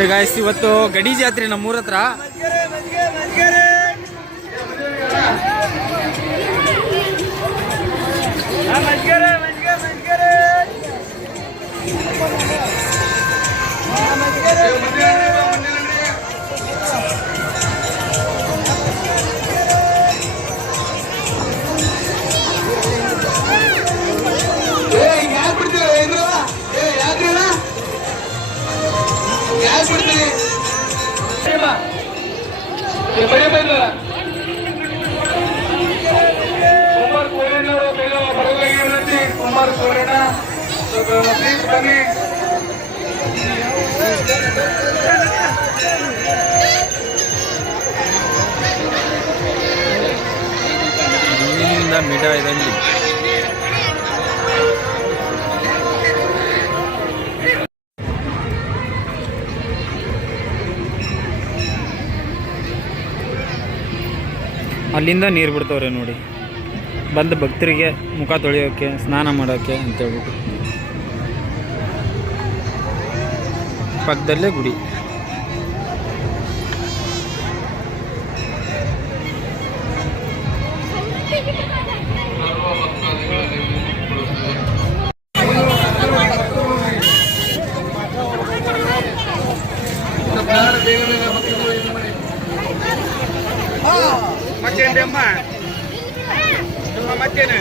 ನೋಡಿ ಗಾಯ್ಸ್, ಇವತ್ತು ಗಡಿ ಜಾತ್ರೆ ನಮ್ಮೂರ ಹತ್ರ. ಕುಮಾರ್ ಸೋರೇನ ಪ್ಲೀಸ್ ಬನ್ನಿ. ಇಲ್ಲಿಂದ ಮಿಡ ಇದಂಗಿ ಅಲ್ಲಿಂದ ನೀರು ಬಿಡ್ತವ್ರೆ ನೋಡಿ, ಬಂದ ಭಕ್ತರಿಗೆ ಮುಖ ತೊಳೆಯೋಕ್ಕೆ, ಸ್ನಾನ ಮಾಡೋಕ್ಕೆ ಅಂತೇಳ್ಬಿಟ್ಟು. ಪಕ್ಕದಲ್ಲೇ ಗುಡಿ. ಮತ್ತೇನಮ್ಮ ಮತ್ತೇನು